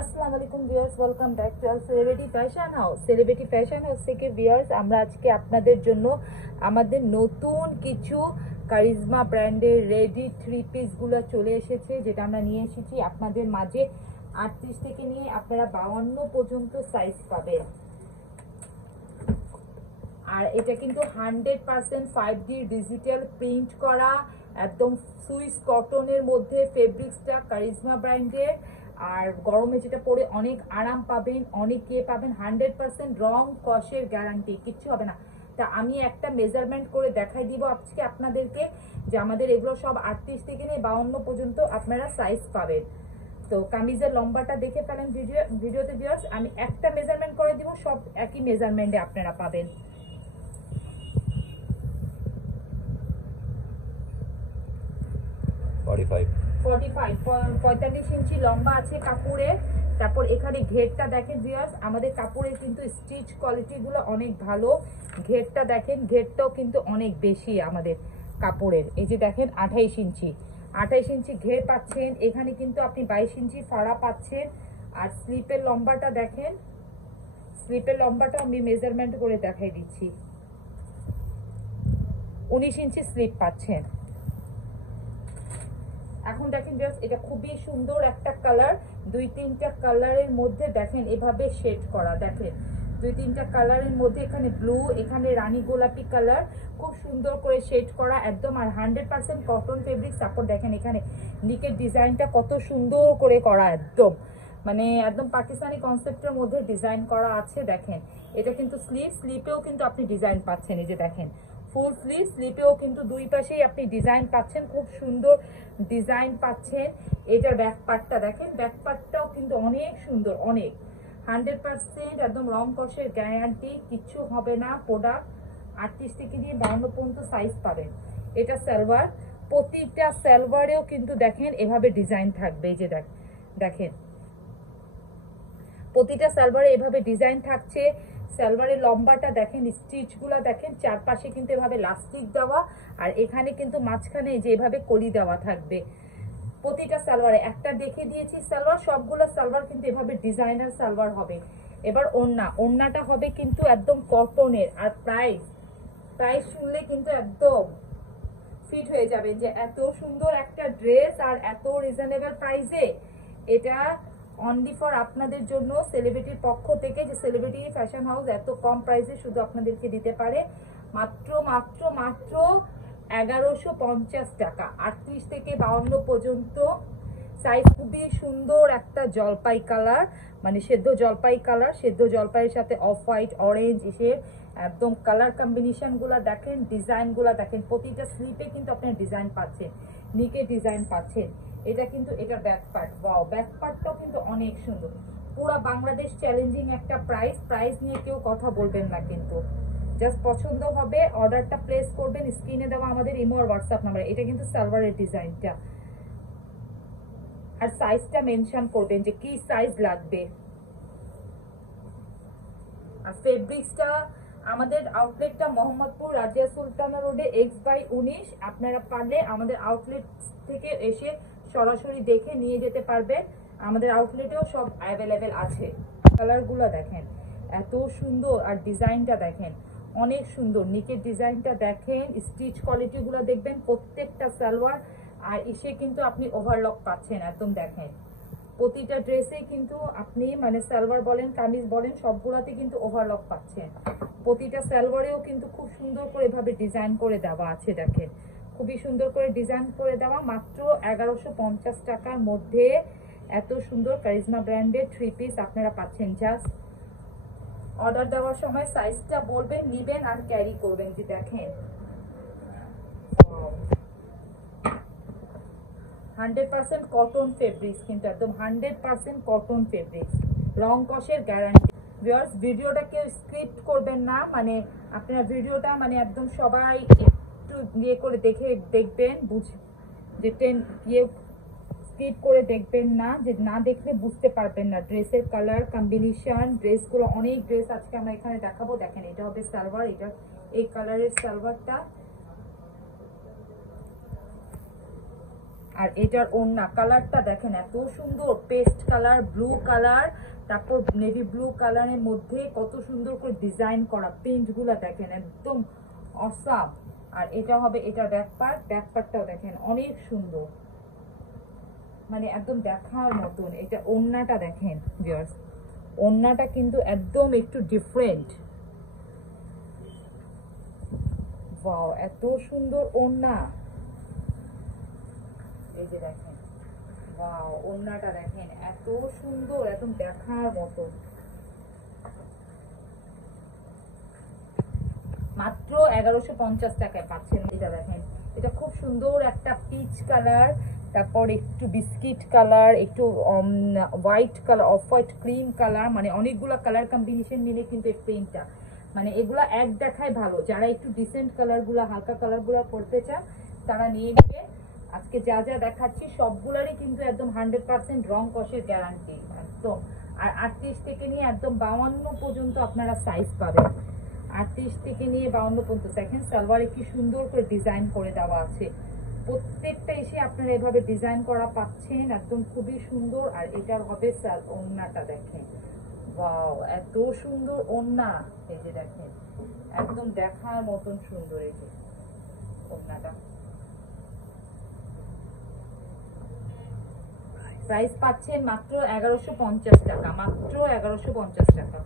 আসসালামু আলাইকুম viewers, welcome back to our celebrity fashion house. Celebrity fashion house থেকে viewers, আমরা আজকে আপনাদের জন্য আমাদের নতুন কিছু কারিজমা ব্র্যান্ডের রেডি থ্রি পিসগুলো চলে এসেছে, যেটা আমরা নিয়ে এসেছি আপনাদের মাঝে। 38 থেকে নিয়ে আপনারা 52 পর্যন্ত সাইজ পাবেন। আর এটা কিন্তু 100% 5D ডিজিটাল প্রিন্ট করা, একদম সুইস কটনের মধ্যে ফেব্রিক্সটা কারিজমা ব্র্যান্ডের। আর গরমে যেটা পরে অনেক আরাম পাবেন, অনেক পাবেন। 100% রং কষের গ্যারান্টি, কিচ্ছু হবে না। তা আমি একটা মেজারমেন্ট করে দেখাই দিব আজকে আপনাদেরকে, যে আমাদের এগুলো সব 38 থেকে নিয়ে 52 পর্যন্ত আপনারা সাইজ পাবেন। তো কামিজের লম্বাটা দেখে ফেলেন ভিডিওতে ভিউয়ার্স। আমি একটা মেজারমেন্ট করে দিব, সব একই মেজারমেন্টে আপনারা পাবেন। 45 ইঞ্চি লম্বা আছে কাপড়ের। তারপর এখানে ঘেরটা দেখেন ভিউয়ার্স, আমাদের কাপড়ের কিন্তু স্টিচ কোয়ালিটি গুলো অনেক ভালো। ঘেরটা দেখেন, ঘেরটাও কিন্তু অনেক বেশি আমাদের কাপড়ের। এই যে দেখেন 28 ইঞ্চি ঘের পাচ্ছেন। এখানে কিন্তু আপনি 22 ইঞ্চি ফাড়া পাচ্ছেন। আর স্লিপের লম্বাটা দেখেন, স্লিপের লম্বাটা আমি মেজারমেন্ট করে দেখাই দিচ্ছি। 19 ইঞ্চি স্লিপ পাচ্ছেন। এখন দেখেন জাস্ট, এটা খুবই সুন্দর একটা কালার। 2-3টা কালারের মধ্যে দেখেন এভাবে শেড করা, দেখেন 2-3টা কালারের মধ্যে, এখানে ব্লু, এখানে রানী গোলাপি কালার, খুব সুন্দর করে শেড করা একদম। আর 100% কটন ফেব্রিক। তারপর দেখেন এখানে নিকের ডিজাইনটা কত সুন্দর করে করা, একদম মানে একদম পাকিস্তানি কনসেপ্টের মধ্যে ডিজাইন করা আছে। দেখেন এটা কিন্তু স্লিপেও কিন্তু আপনি ডিজাইন পাচ্ছেন। এই যে দেখেন ফুল স্লিপেও কিন্তু দুই পাশেই আপনি ডিজাইন পাচ্ছেন, খুব সুন্দর ডিজাইন পাচ্ছেন। এটার ব্যাক পার্টটা দেখেন, ব্যাক পার্টটাও কিন্তু অনেক সুন্দর, অনেক 100% একদম রং কষের গ্যারান্টি, কিচ্ছু হবে না। প্রোডাক্ট 38 থেকে নিয়ে 52 পর্যন্ত সাইজ পাবেন। এটা সালোয়ার, প্রতিটা সালোয়ারেও কিন্তু দেখেন এভাবে ডিজাইন থাকবে। এই যে দেখেন প্রতিটা সালোয়ারে এভাবে ডিজাইন থাকছে। সালোয়ারের লম্বাটা দেখেন, স্টিচ গুলা দেখেন, চারপাশে কিন্তু এভাবে লাস্টিক দেওয়া, আর এখানে কিন্তু মাঝখানে যে এভাবে কলি দেওয়া থাকবে প্রতিটা সালোয়ারে। একটা দেখে দিয়েছি সালোয়ার, সবগুলো সালোয়ার কিন্তু এভাবে ডিজাইনার সালোয়ার হবে। এবার ওড়নাটা হবে কিন্তু একদম কটনের। আর প্রাইস শুনলে কিন্তু একদম ফিট হয়ে যাবে, যে এত সুন্দর একটা ড্রেস আর এত রিজনেবল প্রাইসে। এটা অনলি ফর আপনাদের জন্য, সেলিব্রিটির পক্ষ থেকে, যে সেলিব্রিটি ফ্যাশন হাউস এত কম প্রাইসে শুধু আপনাদেরকে দিতে পারে মাত্র 1150 টাকা। 38 থেকে 52 পর্যন্ত সাইজ। খুবই সুন্দর একটা জলপাই কালার, মানে সেদ্ধ জলপাই কালার, সেদ্ধ জলপাইয়ের সাথে অফ হোয়াইট অরেঞ্জ এসে একদম কালার কম্বিনেশন গুলা দেখেন, ডিজাইন গুলা দেখেন। প্রতিটা স্লিপে কিন্তু আপনি ডিজাইন পাচ্ছেন, নিকে ডিজাইন পাচ্ছেন। এটা কিন্তু এটা ব্যাক পার্ট, ওয়াও, ব্যাক পার্টটাও কিন্তু অনেক সুন্দর। পুরা বাংলাদেশ চ্যালেঞ্জিং একটা প্রাইস নিয়ে কেউ কথা বলবেন না কিন্তু। জাস্ট পছন্দ হবে, অর্ডারটা প্লেস করবেন, স্ক্রিনে দেওয়া আমাদের ইমো আর হোয়াটসঅ্যাপ নাম্বার। এটা কিন্তু সালোয়ারের ডিজাইনটা, আর সাইজটা মেনশন করবেন যে কি সাইজ লাগবে। আর ফেব্রিক্সটা আমাদের আউটলেটটা মোহাম্মদপুর রাজিয়া সুলতানা রোডে X/19। আপনারা পারলে আমাদের আউটলেট থেকে এসে সরাসরি দেখে নিয়ে যেতে পারবেন। আমাদের আউটলেটেও সব অ্যাভেলেবেল আছে। কালারগুলো দেখেন এত সুন্দর, আর ডিজাইনটা দেখেন অনেক সুন্দর। নিকের ডিজাইনটা দেখেন, স্টিচ কোয়ালিটিগুলো দেখবেন প্রত্যেকটা সালোয়ার। আর এসে কিন্তু আপনি ওভারলক পাচ্ছেন একদম। দেখেন প্রতিটা ড্রেসেই কিন্তু আপনি মানে সালোয়ার বলেন কামিজ বলেন সবগুলাতে কিন্তু ওভারলক পাচ্ছেন। প্রতিটা সালোয়ারেও কিন্তু খুব সুন্দর করে এভাবে ডিজাইন করে দেওয়া আছে। দেখেন খুবই সুন্দর করে ডিজাইন করে দেওয়া। মাত্র 1150 টাকার মধ্যে এত সুন্দর কারিজমা ব্র্যান্ডের থ্রি পিস আপনারা পাচ্ছেন। জাস্ট অর্ডার দেওয়ার সময় সাইজটা বলবেন, নিবেন আর ক্যারি করবেন। যে দেখেন 100% কটন ফেব্রিক্স, কিন্তু একদম 100% কটন ফেব্রিক্স, রং কষের গ্যারান্টি। ভিউয়ার্স ভিডিওটা কেউ স্ক্রিপ্ট করবেন না, মানে আপনারা ভিডিওটা মানে একদম সবাই একটু ইয়ে করে দেখবেন, যে স্ক্রিপ্ট করে দেখবেন না, যে না দেখলে বুঝতে পারবেন না ড্রেসের কালার কম্বিনেশন। ড্রেসগুলো অনেক ড্রেস আজকে আমরা এখানে দেখাবো। দেখেন এটা হবে সালোয়ার, এটা এই কালারের সালোয়ারটা। আর এটার ওড়না কালারটা দেখেন এত সুন্দর, পেস্ট কালার, ব্লু কালার, তারপর নেভি ব্লু কালারের মধ্যে কত সুন্দর করে ডিজাইন করা প্রিন্ট গুলা দেখেন একদম অসাম। আর এটা হবে এটা ব্যাক পার্ট, ব্যাক পার্টটাও দেখেন অনেক সুন্দর, মানে একদম দেখার মতন। এটা ওড়নাটা দেখেন ভিউয়ার্স, ওড়নাটা কিন্তু একদম একটু ডিফারেন্ট। ওয়াও, এত সুন্দর ওড়না। এই যে দেখেন, ওয়াও, ওড়নাটা দেখেন এত সুন্দর, একদম দেখার মতো। মাত্র 1150 টাকায় পাচ্ছেন। এটা দেখেন, এটা খুব সুন্দর একটা পিচ কালার, তারপর একটু বিস্কিট কালার, একটু white colour, off white cream colour, মানে অনেকগুলো কালার কম্বিনেশন মিলে কিন্তু এই প্রিন্টটা, মানে এগুলা এক দেখায় ভালো। যারা একটু ডিসেন্ট কালার গুলা, হালকা কালার গুলা পড়তে চান তারা নিয়ে নিবে। আজকে যা যা দেখাচ্ছি সবগুলারই কিন্তু একদম 100% রং কষের গ্যারান্টি একদম। আর 38 থেকে নিয়ে একদম 52 পর্যন্ত আপনারা সাইজ পাবেন। 38 থেকে নিয়ে 52 পর্যন্ত। দেখেন সালোয়ারে কি সুন্দর করে ডিজাইন করে দেওয়া আছে, প্রত্যেকটা এসে আপনারা এভাবে ডিজাইন করা পাচ্ছেন, একদম খুবই সুন্দর। আর এটার হবে ওড়নাটা দেখেন, ওয়াও, এত সুন্দর ওড়না। এই যে দেখেন একদম দেখার মতন সুন্দর এই যে ওড়নাটা। প্রাইস পাচ্ছেন মাত্র 1150 টাকা, মাত্র 1150 টাকা।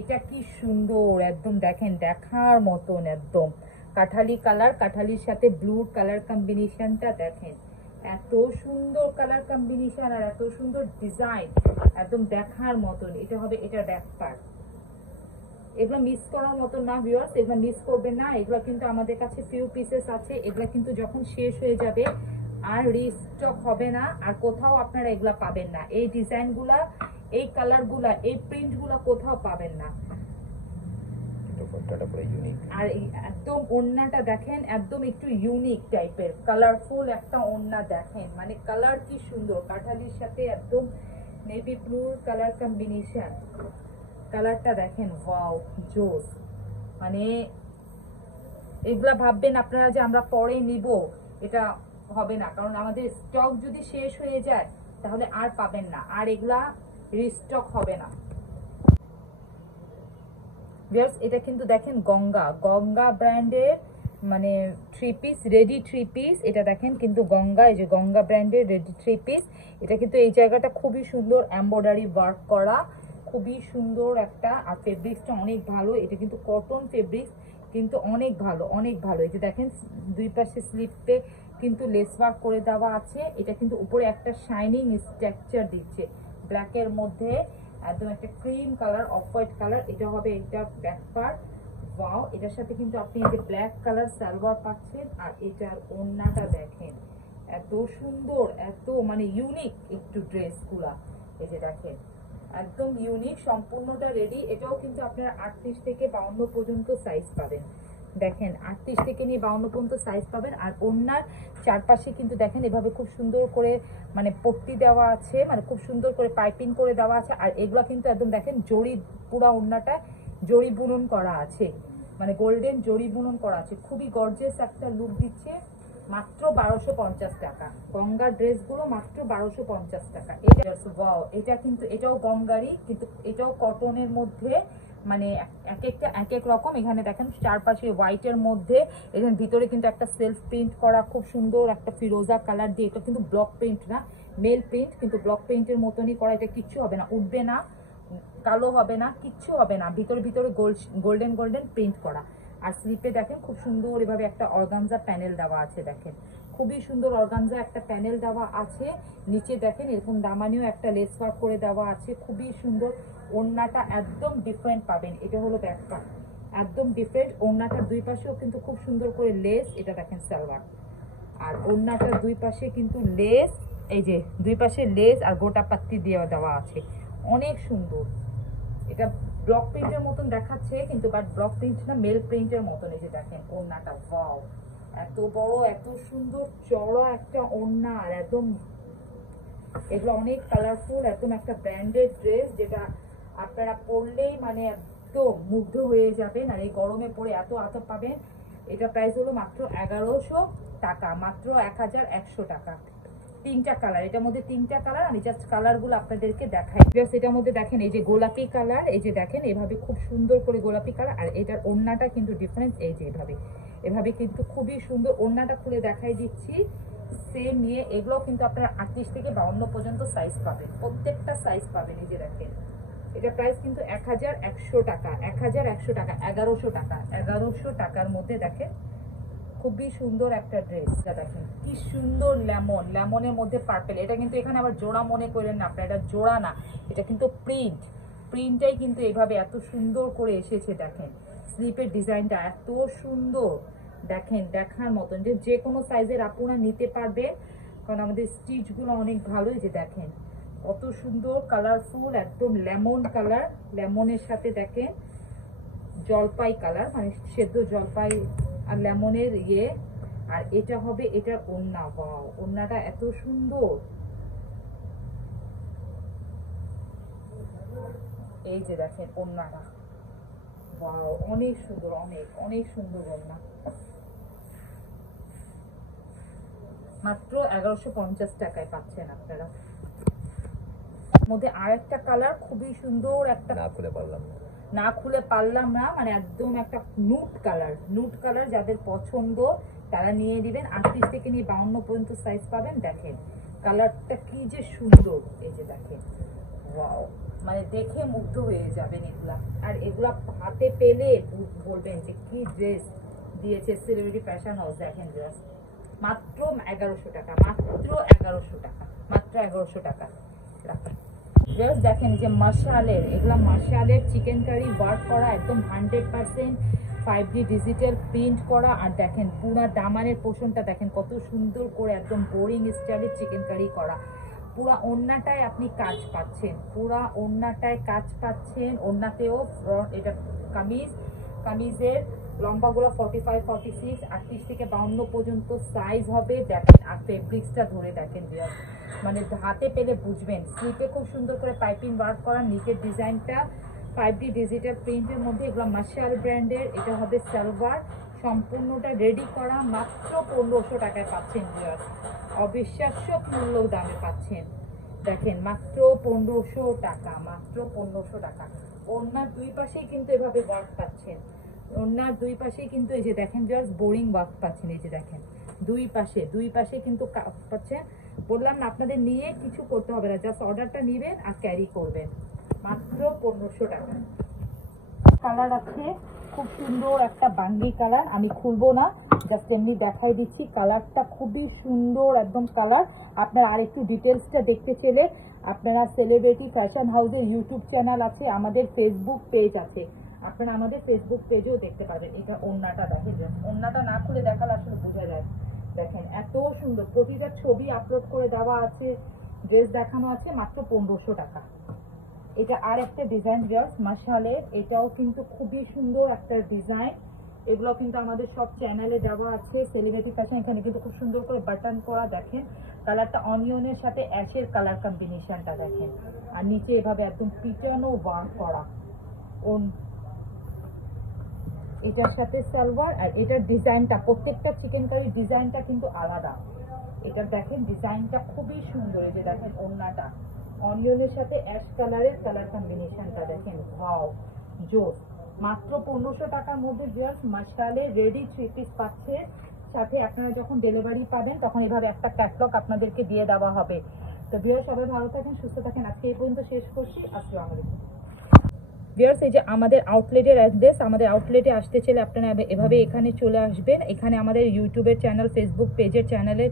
এটা কি সুন্দর, একদম দেখেন দেখার মতন, একদম কাঠালি কালার, কাঠালির সাথে ব্লু কালার কম্বিনেশনটা দেখেন, এত সুন্দর কালার কম্বিনেশন আর এত সুন্দর ডিজাইন, একদম দেখার মতন। এটা হবে এটা ব্যাক পার্ট। এগুলো মিস করার মতন না ভিউয়ার্স, এগুলো মিস করবেন না। এগুলো কিন্তু আমাদের কাছে ফিউ পিসেস আছে, এগুলো কিন্তু যখন শেষ হয়ে যাবে আর রিস্টক হবে না, আর কোথাও আপনারা এগুলা পাবেন না। এই ডিজাইন গুলা, এই কালার গুলা, এই প্রিন্ট গুলা কোথাও পাবেন না। আর একদম ওড়নাটা দেখেন, একদম একটু ইউনিক টাইপের কালারফুল একটা ওড়না দেখেন, মানে কালার কি সুন্দর, কাঠালির সাথে একদম নেভি ব্লুর কালার কম্বিনেশন, কালারটা দেখেন, ওয়াও জোস। মানে এগুলা ভাববেন আপনারা যে আমরা পরে নিব, এটা হবে না, কারণ আমাদের স্টক যদি শেষ হয়ে যায় তাহলে আর পাবেন না, আর এগুলা রিস্টক হবে না। এটা কিন্তু দেখেন গঙ্গা, গঙ্গা ব্র্যান্ডের মানে three piece, ready three piece. এটা দেখেন কিন্তু গঙ্গা, এই যে গঙ্গা ব্র্যান্ডের রেডি থ্রি পিস। এটা কিন্তু এই জায়গাটা খুবই সুন্দর এমব্রয়ডারি ওয়ার্ক করা, খুবই সুন্দর একটা। আর ফেব্রিক্সটা অনেক ভালো, এটা কিন্তু কটন ফেব্রিক্স, কিন্তু অনেক ভালো, অনেক ভালো। এই যে দেখেন দুই পাশে স্লিপে কিন্তু লেস ওয়ার্ক করে দেওয়া আছে। এটা কিন্তু উপরে একটা শাইনিং স্ট্রাকচার দিচ্ছে ব্ল্যাকের মধ্যে, একদম একটা cream colour, off white colour. এটা হবে এটা ব্যাক পার্ট। ওয়াও, এটার সাথে কিন্তু আপনি এই যে ব্ল্যাক কালার সালোয়ার পাচ্ছেন। আর এটার ওড়নাটা দেখেন এত সুন্দর, এত মানে ইউনিক একটু ড্রেস গুলা। এই যে দেখেন একদম ইউনিক, সম্পূর্ণটা রেডি। এটাও কিন্তু আপনারা 38 থেকে 52 পর্যন্ত সাইজ পাবেন। দেখেন 38 থেকে নিয়ে 52 পর্যন্ত সাইজ পাবেন। আর ওড়নার চারপাশে কিন্তু দেখেন এভাবে খুব সুন্দর করে মানে পট্টি দেওয়া আছে, মানে খুব সুন্দর করে পাইপিং করে দেওয়া আছে। আর এগুলো কিন্তু একদম দেখেন জরি, পুরা ওড়নাটা জরি বুনন করা আছে, মানে গোল্ডেন জরি বুনন করা আছে, খুবই গর্জিয়াস একটা লুক দিচ্ছে। মাত্র 1250 টাকা। গঙ্গার ড্রেসগুলো মাত্র 1250 টাকা। এটা কিন্তু এটাও গঙ্গারই, কিন্তু এটাও কটনের মধ্যে, মানে এক একটা এক এক রকম। এখানে দেখেন চারপাশে হোয়াইটের মধ্যে, এখানে ভিতরে কিন্তু একটা সেলফ প্রিন্ট করা, খুব সুন্দর একটা ফিরোজা কালার দিয়ে। এটা কিন্তু ব্লক প্রিন্ট না, মেল প্রিন্ট, কিন্তু ব্লক প্রিন্টের মতনই করা। এটা কিচ্ছু হবে না, উঠবে না, কালো হবে না, কিচ্ছু হবে না। ভিতরে ভিতরে গোল্ডেন গোল্ডেন প্রিন্ট করা। আর স্লিপে দেখেন খুব সুন্দর এভাবে একটা অর্গানজা প্যানেল দেওয়া আছে, দেখেন খুবই সুন্দর অর্গানজা একটা প্যানেল দেওয়া আছে। নিচে দেখেন এরকম দামানিও একটা লেস ওয়ার্ক করে দেওয়া আছে, খুবই সুন্দর। ওড়নাটা একদম ডিফারেন্ট পাবেন, এটা হলো ব্যাক পার্ট, একদম ডিফারেন্ট। ওড়নাটার দুই পাশেও কিন্তু খুব সুন্দর করে লেস, এটা দেখেন সালোয়ার। আর ওড়নাটার দুই পাশে কিন্তু লেস, এই যে দুই পাশে লেস আর গোটা পাত্তি দিয়ে দেওয়া আছে, অনেক সুন্দর। এটা ব্লক প্রিন্টের মতন দেখাচ্ছে, কিন্তু বাট ব্লক প্রিন্ট না, মেল প্রিন্টের মতন। এই যে দেখেন ওড়নাটা, ওয়াও, এত বড় এত সুন্দর চড়া একটা ওড়না। আর একদম এগুলো অনেক কালারফুল, একদম একটা ব্র্যান্ডেড ড্রেস, যেটা আপনারা পরলেই মানে একদম মুগ্ধ হয়ে যাবেন। আর এই গরমে পরে এত আতপ পাবেন। এটা প্রাইস হলো মাত্র 1100 টাকা, মাত্র 1100 টাকা। তিনটা কালার, এটার মধ্যে তিনটা কালার, আমি জাস্ট কালারগুলো আপনাদেরকে দেখাই। জাস্ট এটার মধ্যে দেখেন এই যে গোলাপি কালার, এই যে দেখেন এভাবে খুব সুন্দর করে গোলাপি কালার, আর এটার ওড়নাটা কিন্তু ডিফারেন্স, এই যে এভাবে কিন্তু খুবই সুন্দর। ওড়নাটা খুলে দেখাই দিচ্ছি, সেম নিয়ে এগুলো কিন্তু আপনারা 38 থেকে 52 পর্যন্ত সাইজ পাবেন, প্রত্যেকটা সাইজ পাবেন। এই যে দেখেন এটা প্রাইস কিন্তু 1100 টাকা, 1100 টাকা, 1100 টাকা, 1100 টাকার মধ্যে দেখেন খুবই সুন্দর একটা ড্রেস। দেখেন কি সুন্দর লেমনের মধ্যে পার্পেল। এটা কিন্তু এখানে আবার জোড়া মনে করেন না আপনারা, এটা জোড়া না, এটা কিন্তু প্রিন্টটাই কিন্তু এইভাবে এত সুন্দর করে এসেছে। দেখেন স্লিপের ডিজাইনটা এত সুন্দর, দেখেন দেখার মতন, যে কোনো সাইজের আপনারা নিতে পারবে, কারণ আমাদের স্টিচগুলো অনেক ভালোই। যে দেখেন কত সুন্দর কালারফুল, একদম লেমন কালার, লেমনের সাথে দেখেন জলপাই কালার, মানে সেদ্ধ জলপাই আর লেমনের ইয়ে। আর এটা হবে এটার ওড়না, ওয়াও ওড়নাটা এত সুন্দর। এই যে দেখেন ওড়নাটা, ওয়াও অনেক সুন্দর, অনেক অনেক সুন্দর ওড়না। মাত্র 1150 টাকায় পাচ্ছেন আপনারা। মধ্যে আরেকটা কালার খুবই সুন্দর, একটা না খুলে পারলাম না, মানে একদম একটা নুট কালার যাদের পছন্দ তারা নিয়ে দিবেন। 38 থেকে নিয়ে 52 পর্যন্ত সাইজ পাবেন। দেখেন কালারটা কি যে সুন্দর, এই যে দেখেন ওয়াও, মানে দেখে মুগ্ধ হয়ে যাবেন এগুলা। আর এগুলা হাতে পেলে বলবেন যে কি ড্রেস দিয়েছে সেলিব্রিটি ফ্যাশন হাউস। দেখেন জাস্ট মাত্র 1100 টাকা, মাত্র 1100 টাকা, মাত্র 1100 টাকা। দেখেন যে মাশালের, এগুলা মাশালের চিকেন কারি ওয়ার্ক করা, একদম 100% 5D ডিজিটাল প্রিন্ট করা। আর দেখেন পুরা দামানের পোর্শনটা দেখেন কত সুন্দর করে একদম বোরিং স্টাইলের চিকেন কারি করা। পুরা ওড়নাটায় আপনি কাজ পাচ্ছেন, পুরা ওড়নাটায় কাজ পাচ্ছেন। ওড়নাতেও এটা কামিজের লম্বাগুলো 45, 46, 38 থেকে 52 পর্যন্ত সাইজ হবে। দেখেন আর ফেব্রিক্সটা ধরে দেখেন, মানে হাতে পেলে বুঝবেন। স্লিপে খুব সুন্দর করে পাইপিং ওয়ার্ক করা, নিচের ডিজাইনটা 5D ডিজিটাল প্রিন্টের মধ্যে, এগুলো মাশাল ব্র্যান্ডের। এটা হবে সালোয়ার, সম্পূর্ণটা রেডি করা, মাত্র 1500 টাকায় পাচ্ছেন। অবিশ্বাস্য মূল্য দামে পাচ্ছেন। দেখেন মাত্র 1500 টাকা, মাত্র 1500 টাকা। ওড়নার দুই পাশেই কিন্তু এভাবে ওয়ার্ক পাচ্ছেন, ওড়নার দুই পাশেই কিন্তু এই যে দেখেন জাস্ট বোরিং ওয়ার্ক পাচ্ছেন। এই যে দেখেন দুই পাশে কিন্তু পাচ্ছেন। বললাম না আপনাদের নিয়ে কিছু করতে হবে না, জাস্ট অর্ডারটা নেবেন আর ক্যারি করবেন। মাত্র 1500 টাকা। কালার আছে খুব সুন্দর একটা বাঙ্গি কালার, আমি খুলবো না, জাস্ট এমনি দেখাই দিচ্ছি। কালারটা খুবই সুন্দর একদম কালার। আপনারা আর একটু ডিটেলসটা দেখতে চাইলে আপনারা সেলিব্রিটি ফ্যাশন হাউসের ইউটিউব চ্যানেল আছে, আমাদের ফেসবুক পেজ আছে, আপনারা আমাদের ফেসবুক পেজেও দেখতে পারবেন। এটা ওড়নাটা দেখেন, ওড়নাটা না খুলে দেখালে আসলে বোঝা যায়। দেখেন এত সুন্দর, প্রতিটা ছবি আপলোড করে দেওয়া আছে, ড্রেস দেখানো আছে। মাত্র 1500 টাকা। এটা আর একটা ডিজাইন ভিউয়ার্স মাশালের, এটাও কিন্তু খুবই সুন্দর একটা ডিজাইন। এগুলো কিন্তু আমাদের সব চ্যানেলে দেওয়া আছে, সেলিব্রিটি ফ্যাশন। এখানে কিন্তু খুব সুন্দর করে বাটন করা, দেখেন কালারটা অনিয়নের সাথে অ্যাশের কালার কম্বিনেশনটা দেখেন। আর নিচে এভাবে একদম পিটানো ওয়ার্ক করা। এটার সাথে সালোয়ার, আর এটার ডিজাইনটা প্রত্যেকটা চিকেন কারি ডিজাইনটা কিন্তু আলাদা। এটা দেখেন ডিজাইনটা খুবই সুন্দর। এই যে দেখেন ওড়নাটা অনিয়নের সাথে অ্যাশ কালারের কালার কম্বিনেশনটা দেখেন, ওয়াও জোস। মাত্র 1500 টাকার মধ্যে জাস্ট মাশালে রেডি 3 পিস পাচ্ছে। সাথে আপনারা যখন ডেলিভারি পাবেন তখন এভাবে একটা ক্যাটালগ আপনাদেরকে দিয়ে দেওয়া হবে। তো ভিউয়ার্স সবাই ভালো থাকেন, সুস্থ থাকেন। আজকে এই পর্যন্ত শেষ করছি। আসসালামু আলাইকুম। ভিউয়ার্স এই যে আমাদের আউটলেটের অ্যাড্রেস, আমাদের আউটলেটে আসতে চাইলে আপনারা এভাবে এখানে চলে আসবেন। এখানে আমাদের ইউটিউবের চ্যানেল, ফেসবুক পেজের চ্যানেলের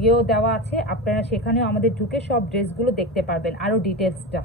ইয়েও দেওয়া আছে, আপনারা সেখানেও আমাদের ঢুকে সব ড্রেসগুলো দেখতে পারবেন আরও ডিটেলসটা।